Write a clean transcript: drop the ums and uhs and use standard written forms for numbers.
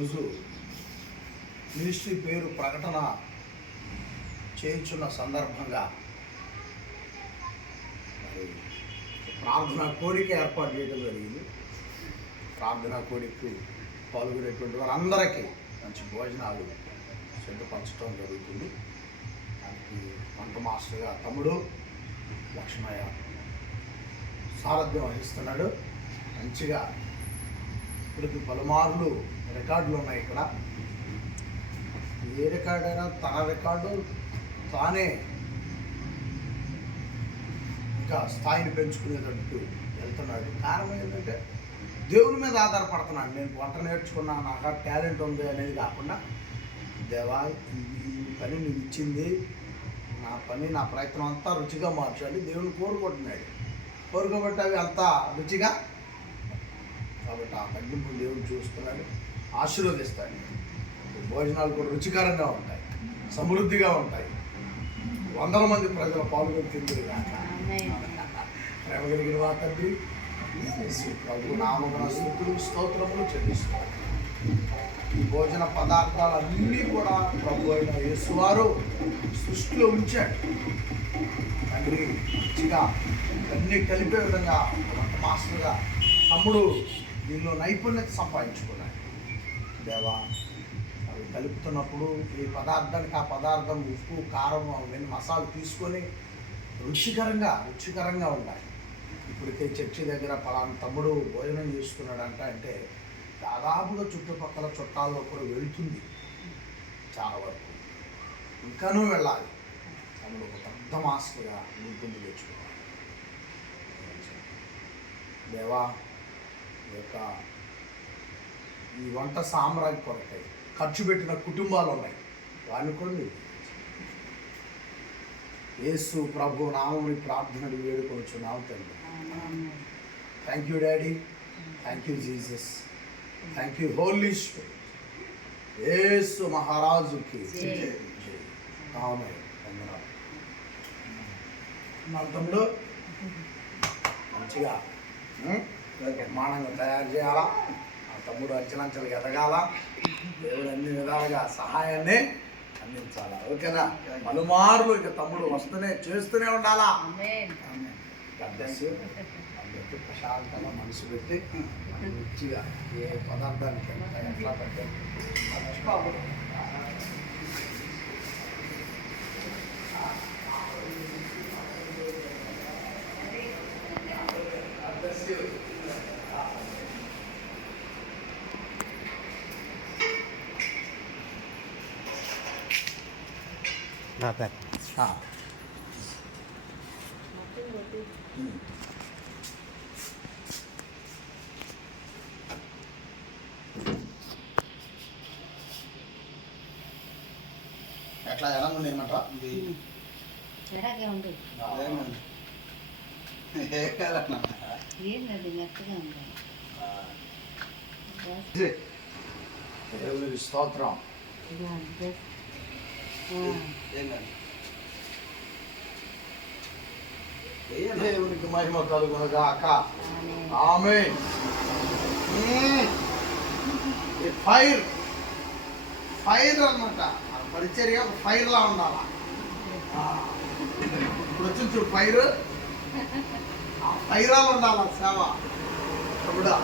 ఈరోజు మినిస్ట్రీ పేరు ప్రకటన చేయించున్న సందర్భంగా మరి ప్రార్థనా కోడిక ఏర్పాటు చేయడం జరిగింది. ప్రార్థనా కోడికి పాల్గొనేటువంటి వారందరికీ మంచి భోజనాలు సిద్ధపరచడం జరుగుతుంది. దానికి వంట మాస్టర్గా తమ్ముడు లక్ష్మయ్య సారథ్యం వహిస్తున్నాడు. మంచిగా ఇప్పటికి పలుమార్లు రికార్డులు ఉన్నాయి. ఇక్కడ ఏ రికార్డు అయినా తన రికార్డు తానే ఇంకా స్థాయిని పెంచుకునేటట్టు వెళ్తున్నాడు. కారణం ఏంటంటే దేవుని మీద ఆధారపడుతున్నాడు. నేను వంట నేర్చుకున్నా, నాకు టాలెంట్ ఉంది అనేది కాకుండా, దేవా ఈ పని నువ్వు ఇచ్చింది, నా పని నా ప్రయత్నం అంతా రుచిగా మార్చాలి దేవుని కోరుకుంటున్నాడు. కోరుకోబట్టి అవి అంతా రుచిగా, కాబట్టి ఆ తగ్గింపు దేవుడు చూస్తున్నాడు, ఆశీర్వదిస్తాడు. భోజనాలు కూడా రుచికరంగా ఉంటాయి, సమృద్ధిగా ఉంటాయి. 100 మంది ప్రజలు పాల్గొని తిందురు కాక. ప్రేమ కలిగిన వా తండ్రి, ప్రభు నామమున స్తుతులు స్తోత్రములు చెల్లిస్తున్నారు. ఈ భోజన పదార్థాలన్నీ కూడా ప్రభు అయిన యేసువారు సృష్టిలో ఉంచాడు. తండ్రి రుచిగా అన్నీ కలిపే విధంగా వంట మాస్టర్గా తమ్ముడు దీనిలో నైపుణ్యత సంపాదించుకున్నాడు. దేవా, అవి కలుపుతున్నప్పుడు ఈ పదార్థానికి ఆ పదార్థం ఉప్పు కారం అవన్నీ మసాలా తీసుకొని రుచికరంగా ఉండాలి. ఇప్పటికే చర్చి దగ్గర పలానా తమ్ముడు భోజనం చేస్తున్నాడంట అంటే దాదాపుగా చుట్టుపక్కల చుట్టాల్లో కూడా వెళుతుంది. చాలా వరకు ఇంకానూ వెళ్ళాలి. తమ్ముడు ఒక పెద్ద మాస్టర్గా గుర్తింపు తెచ్చుకున్నాడు. దేవా, ఈ వంట సామ్రాజ్య కొరకై ఖర్చు పెట్టిన కుటుంబాలు ఉన్నాయి, వారిని కూడా మీరు యేసు ప్రభు నామముని ప్రార్థనలు వేడుకొనుచున్నాము తండ్రి. Thank you daddy, thank you Jesus, thank you holy spirit. యేసు మహారాజుకి అర్థంలో మంచిగా నిర్మాణంగా తయారు చేయాలా. ఆ తమ్ముడు అంచెలంచెలుగా ఎదగాల. దేవుడు అన్ని విధాలుగా సహాయాన్ని అందించాలా. ఓకేనా? పలుమార్లు ఇక తమ్ముడు చేస్తూనే ఉండాలా. అందరికీ ప్రశాంతంగా మనసు పెట్టి మంచిగా ఏ పదార్థానికి ఎట్లా పెట్టాలి. ఎట్లా ఎలా ఉంది ఏమంటారా? దేవుని స్తోత్రం. దేవునికి మహిమ కలుగునుగాక. ఆమేన్. ఫైర్ అన్నమాట. పరిచర్య ఒక ఫైర్లా ఉండాలా. ఇప్పుడు వచ్చింది చూడు ఫైర్, ఆ ఫైరాలు ఉండాలా సేవ కూడా.